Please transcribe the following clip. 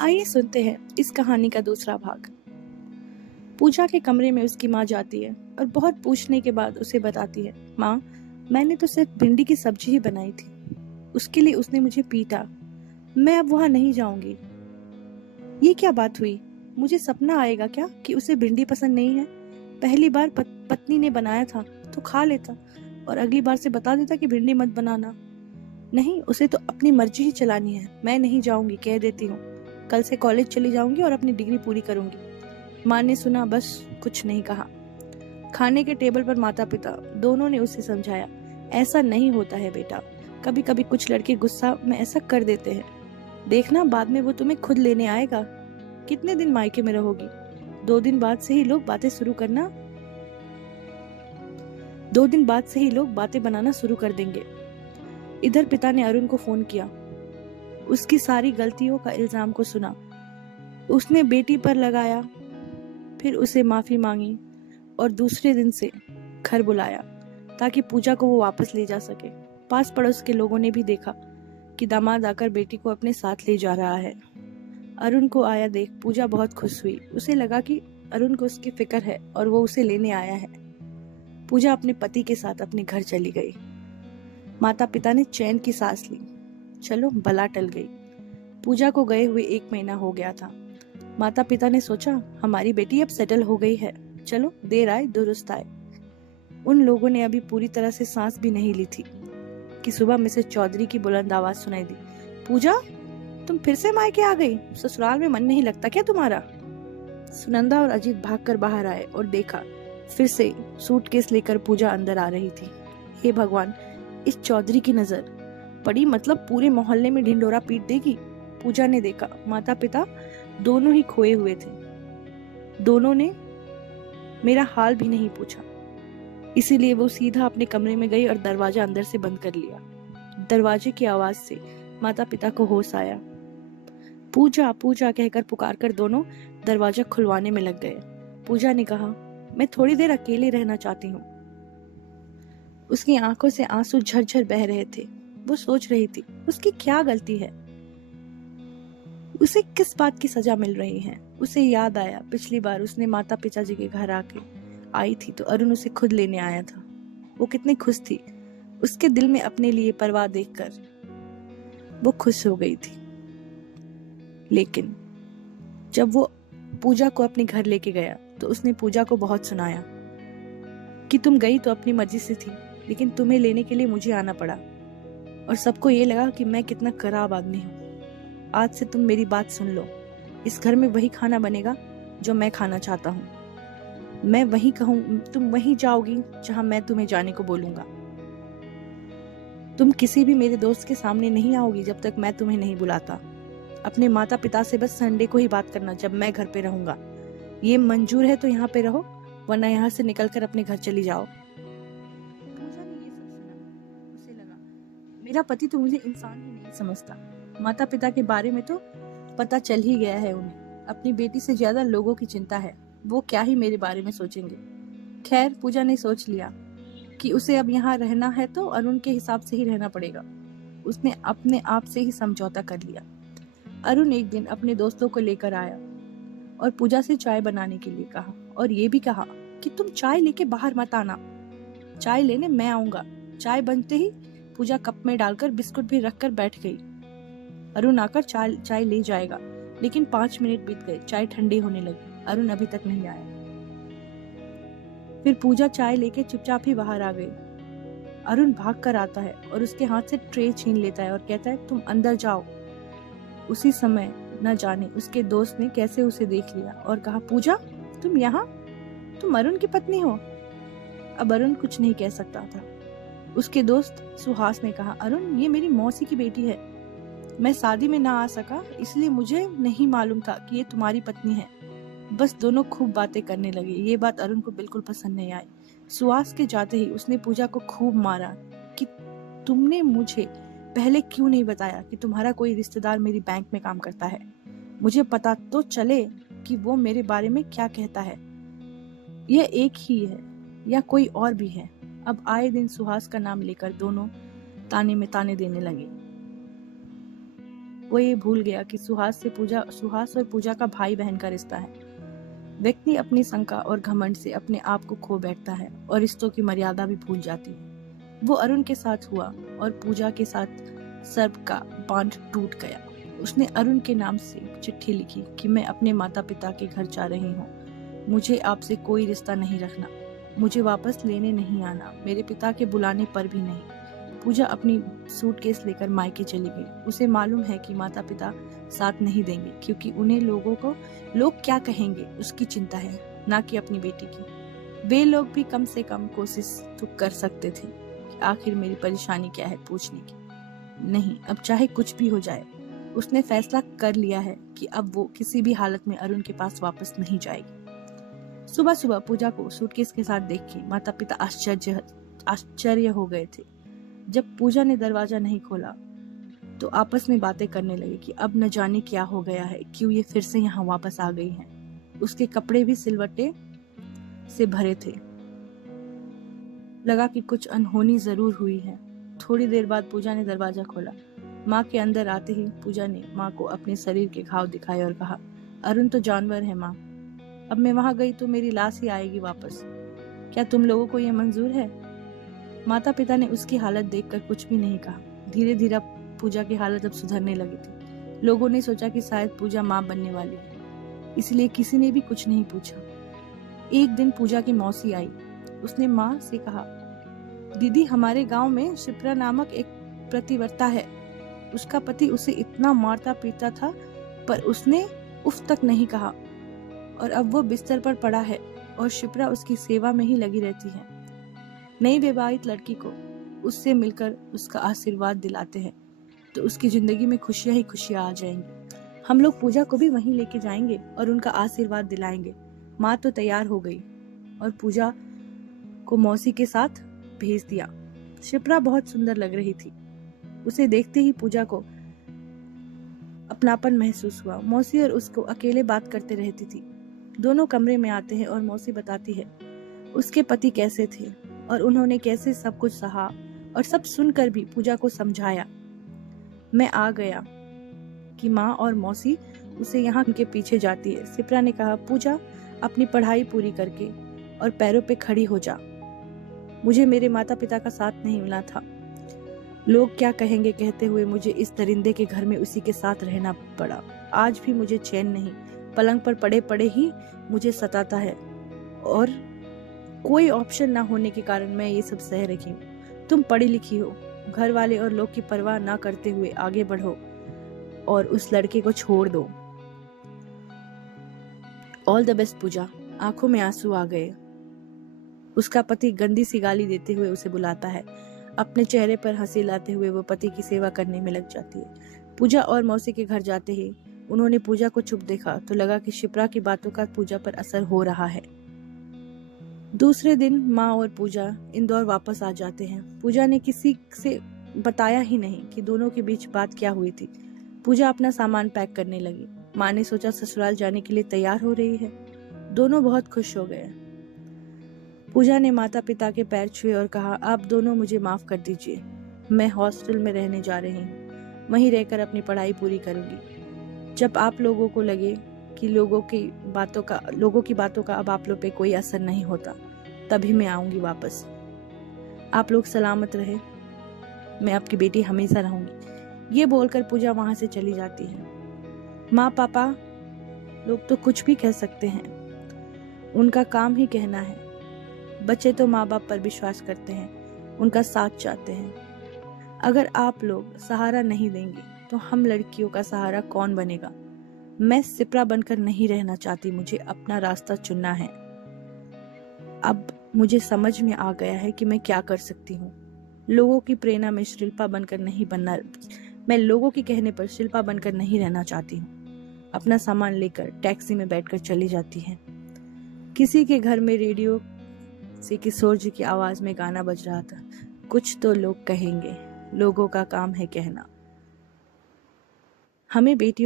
आइए सुनते हैं इस कहानी का दूसरा भाग। पूजा के कमरे में उसकी माँ जाती है और बहुत पूछने के बाद उसे बताती है, माँ, मैंने तो सिर्फ भिंडी की सब्जी ही बनाई थी। उसके लिए उसने मुझे पीटा। मैं अब वहां नहीं जाऊंगी। ये क्या बात हुई? मुझे सपना आएगा क्या कि उसे भिंडी पसंद नहीं है? पहली बार पत्नी ने बनाया था तो खा लेता और अगली बार से बता देता कि भिंडी मत बनाना। नहीं, उसे तो अपनी मर्जी ही चलानी है। मैं नहीं जाऊंगी, कह देती हूँ। कल से कॉलेज चली जाऊंगी और अपनी डिग्री पूरी करूंगी। माँ ने सुना, बस कुछ नहीं कहा। खाने के टेबल पर माता पिता दोनों ने उसे समझाया, ऐसा नहीं होता है बेटा। कभी कभी कुछ लड़के गुस्सा में ऐसा कर देते हैं। देखना, बाद में वो तुम्हें खुद लेने आएगा। कितने दिन मायके में रहोगी? 2 दिन बाद से ही लोग बातें बनाना शुरू कर देंगे। इधर पिता ने अरुण को फोन किया। उसकी सारी गलतियों का इल्जाम को सुना। उसने बेटी पर लगाया, फिर उसे माफी मांगी और दूसरे दिन से घर बुलाया ताकि पूजा को वो वापस ले जा सके। पास पड़ोस के लोगों ने भी देखा कि दामाद आकर बेटी को अपने साथ ले जा रहा है। अरुण को आया देख पूजा बहुत खुश हुई। उसे लगा कि अरुण को उसकी फिक्र है और वो उसे लेने आया है। पूजा अपने पति के साथ अपने घर चली गई। माता पिता ने चैन की सांस ली। चलो, बला टल गई। पूजा को गए हुए 1 महीना हो गया था। माता पिता ने सोचा, हमारी बेटी अब सेटल हो गई है। चलो, देर आए दुरुस्त आए। उन लोगों ने अभी पूरी तरह से सांस भी नहीं ली थी कि सुबह मिसेस चौधरी की बुलंद आवाज सुनाई दी, पूजा, तुम फिर से मायके आ गई? ससुराल में मन नहीं लगता क्या तुम्हारा? सुनंदा और अजीत भागकर बाहर आए और देखा, फिर से सूटकेस लेकर पूजा अंदर आ रही थी। हे भगवान, इस चौधरी की नजर पड़ी मतलब पूरे मोहल्ले में ढिंडोरा पीट देगी। पूजा ने देखा, माता पिता दोनों ही खोए हुए थे। दोनों ने मेरा हाल भी नहीं पूछा। इसीलिए वो सीधा अपने कमरे में गई और दरवाजा अंदर से बंद कर लिया। दरवाजे की आवाज से माता पिता को होश आया। पूजा पूजा कहकर पुकार कर दोनों दरवाजा खुलवाने में लग गए। पूजा ने कहा, मैं थोड़ी देर अकेले रहना चाहती हूँ। उसकी आंखों से आंसू झरझर बह रहे थे। वो सोच रही थी, उसकी क्या गलती है? उसे किस बात की सजा मिल रही है? उसे याद आया, पिछली बार उसने माता पिताजी के घर आके आई थी तो अरुण उसे खुद लेने आया था। वो कितनी खुश थी। उसके दिल में अपने लिए परवाह देखकर वो खुश हो गई थी। लेकिन जब वो पूजा को अपने घर लेके गया तो उसने पूजा को बहुत सुनाया कि तुम गई तो अपनी मर्जी से थी, लेकिन तुम्हें लेने के लिए मुझे आना पड़ा और सबको ये लगा कि मैं कितना खराब आदमी हूँ। आज से तुम मेरी बात सुन लो। इस घर में वही खाना बनेगा जो मैं खाना चाहता हूँ। मैं वही कहूँ, तुम वहीं जाओगी जहां मैं तुम्हें जाने को बोलूंगा। तुम किसी भी मेरे दोस्त के सामने नहीं आओगी जब तक मैं तुम्हें नहीं बुलाता। अपने माता पिता से बस संडे को ही बात करना जब मैं घर पे रहूंगा। ये मंजूर है तो यहाँ पे रहो, वरना यहाँ से निकलकर अपने घर चली जाओ। पूजा ने ये सब सुना। उसे लगा, मेरा पति तो मुझे इंसान ही नहीं समझता। माता पिता के बारे में तो पता चल ही गया है उन्हें। अपनी बेटी से ज्यादा लोगों की चिंता है। वो क्या ही मेरे बारे में सोचेंगे। खैर, पूजा ने सोच लिया कि उसे अब यहाँ रहना है तो अरुण के हिसाब से ही रहना पड़ेगा। उसने अपने आप से ही समझौता कर लिया। अरुण एक दिन अपने दोस्तों को लेकर आया और पूजा से चाय बनाने के लिए कहा और ये भी कहा कि तुम चाय लेके बाहर मत आना, चाय लेने मैं आऊंगा। चाय बनते ही पूजा कप में डालकर बिस्कुट भी रखकर बैठ गई। अरुण आकर चाय ले जाएगा, लेकिन 5 मिनट बीत गए। चाय ठंडी होने लगी। अरुण अभी तक नहीं आया। फिर पूजा चाय लेके चुपचाप ही बाहर आ गई। अरुण भाग कर आता है और उसके हाथ से ट्रे छीन लेता है और कहता है, तुम अंदर जाओ। उसी समय न जाने उसके दोस्त ने कैसे उसे देख लिया और कहा, पूजा, तुम यहाँ? तुम अरुण की पत्नी हो? अब अरुण कुछ नहीं कह सकता था। उसके दोस्त सुहास ने कहा, अरुण, ये मेरी मौसी की बेटी है। मैं शादी में ना आ सका इसलिए मुझे नहीं मालूम था कि ये तुम्हारी पत्नी है। बस दोनों खूब बातें करने लगे। ये बात अरुण को बिल्कुल पसंद नहीं आई। सुहास के जाते ही उसने पूजा को खूब मारा कि तुमने मुझे पहले क्यों नहीं बताया कि तुम्हारा कोई रिश्तेदार मेरी बैंक में काम करता है। मुझे पता तो चले कि वो मेरे बारे में क्या कहता है। यह एक ही है या कोई और भी है। अब आए दिन सुहास का नाम लेकर दोनों ताने में ताने देने लगे। वो ये भूल गया कि सुहास और पूजा का भाई बहन का रिश्ता है। व्यक्ति अपनी शंका और घमंड से अपने आप को खो बैठता है और रिश्तों की मर्यादा भी भूल जाती है। वो अरुण के साथ हुआ और पूजा के साथ सर्प का बांध टूट गया। उसने अरुण के नाम से चिट्ठी लिखी कि मैं अपने माता पिता के घर जा रही हूँ, मुझे आपसे कोई रिश्ता नहीं रखना, मुझे वापस लेने नहीं आना, मेरे पिता के बुलाने पर भी नहीं। पूजा अपनी सूटकेस लेकर मायके चली गई। उसे मालूम है कि माता पिता साथ नहीं देंगे, क्योंकि उन्हें लोग क्या कहेंगे उसकी चिंता है, ना कि अपनी बेटी की। वे लोग भी कम से कम कोशिश तो कर सकते थे कि आखिर मेरी परेशानी क्या है पूछने की। नहीं, अब चाहे कुछ भी हो जाए, उसने फैसला कर लिया है कि अब वो किसी भी हालत में अरुण के पास वापस नहीं जाएगी। सुबह सुबह पूजा को सूटकेस के साथ देख के माता पिता आश्चर्य हो गए थे। जब पूजा ने दरवाजा नहीं खोला तो आपस में बातें करने लगे कि अब न जाने क्या हो गया है, क्यों ये फिर से यहाँ वापस आ गई हैं। उसके कपड़े भी सिलवट्टे से भरे थे। लगा कि कुछ अनहोनी जरूर हुई है। थोड़ी देर बाद पूजा ने दरवाजा खोला। माँ के अंदर आते ही पूजा ने माँ को अपने शरीर के घाव दिखाए और कहा, अरुण तो जानवर है माँ, अब मैं वहां गई तो मेरी लाश ही आएगी वापस। क्या तुम लोगों को ये मंजूर है? माता पिता ने उसकी हालत देखकर कुछ भी नहीं कहा। धीरे धीरे पूजा की हालत अब सुधरने लगी थी। लोगों ने सोचा कि शायद पूजा माँ बनने वाली है, इसलिए किसी ने भी कुछ नहीं पूछा। एक दिन पूजा की मौसी आई। उसने माँ से कहा, दीदी, हमारे गांव में शिप्रा नामक एक प्रतिवर्ता है। उसका पति उसे इतना मारता पीटता था, पर उसने उफ तक नहीं कहा, और अब वो बिस्तर पर पड़ा है और शिप्रा उसकी सेवा में ही लगी रहती है। नई विवाहित लड़की को उससे मिलकर उसका आशीर्वाद दिलाते हैं तो उसकी जिंदगी में खुशियां ही खुशियां आ जाएंगी। हम लोग पूजा को भी वहीं लेके जाएंगे और उनका आशीर्वाद दिलाएंगे। माँ तो तैयार हो गई और पूजा को मौसी के साथ भेज दिया। शिप्रा बहुत सुंदर लग रही थी। उसे देखते ही पूजा को अपनापन महसूस हुआ। मौसी और उसको अकेले बात करते रहती थी। दोनों कमरे में आते हैं और मौसी बताती है उसके पति कैसे थे और उन्होंने कैसे सब कुछ सहा, और सब सुनकर भी पूजा को समझाया। मैं आ गया कि माँ और मौसी उसे यहाँ उनके पीछे जाती है। शिप्रा ने कहा, पूजा, अपनी पढ़ाई पूरी करके और पैरों पे खड़ी हो जा। मुझे मेरे माता पिता का साथ नहीं मिला था। लोग क्या कहेंगे कहते हुए मुझे इस दरिंदे के घर में उसी के साथ रहना पड़ा। आज भी मुझे चैन नहीं, पलंग पर पड़े पड़े ही मुझे सताता है, और कोई ऑप्शन ना होने के कारण मैं ये सब सह रही हूँ। तुम पढ़ी लिखी हो, घर वाले और लोग की परवाह ना करते हुए आगे बढ़ो और उस लड़के को छोड़ दो। ऑल द बेस्ट पूजा। आंखों में आंसू आ गए। उसका पति गंदी सी गाली देते हुए उसे बुलाता है। अपने चेहरे पर हंसी लाते हुए वो पति की सेवा करने में लग जाती है। पूजा और मौसी के घर जाते ही उन्होंने पूजा को चुप देखा तो लगा कि शिप्रा की बातों का पूजा पर असर हो रहा है। दूसरे दिन माँ और पूजा इंदौर वापस आ जाते हैं। पूजा ने किसी से बताया ही नहीं कि दोनों के बीच बात क्या हुई थी। पूजा अपना सामान पैक करने लगी। माँ ने सोचा ससुराल जाने के लिए तैयार हो रही है। दोनों बहुत खुश हो गए। पूजा ने माता पिता के पैर छुए और कहा, आप दोनों मुझे माफ कर दीजिए। मैं हॉस्टल में रहने जा रही हूँ, वहीं रहकर अपनी पढ़ाई पूरी करूंगी। जब आप लोगों को लगे कि लोगों की बातों का अब आप लोग पे कोई असर नहीं होता, तभी मैं आऊंगी वापस। आप लोग सलामत रहे, मैं आपकी बेटी हमेशा रहूंगी। ये बोलकर पूजा वहां से चली जाती है। माँ पापा लोग तो कुछ भी कह सकते हैं, उनका काम ही कहना है। बच्चे तो माँ बाप पर विश्वास करते हैं, उनका साथ चाहते हैं। अगर आप लोग सहारा नहीं देंगे तो हम लड़कियों का सहारा कौन बनेगा? मैं शिप्रा बनकर नहीं रहना चाहती, मुझे अपना रास्ता चुनना है। अब मुझे समझ में आ गया है कि मैं क्या कर सकती हूँ। लोगों की प्रेरणा में शिल्पा बनकर नहीं बनना, मैं लोगों के कहने पर शिल्पा बनकर नहीं रहना चाहती हूँ। अपना सामान लेकर टैक्सी में बैठकर चली जाती है। किसी के घर में रेडियो से किशोर जी की आवाज में गाना बज रहा था, कुछ तो लोग कहेंगे, लोगों का काम है कहना। हमें बेटियों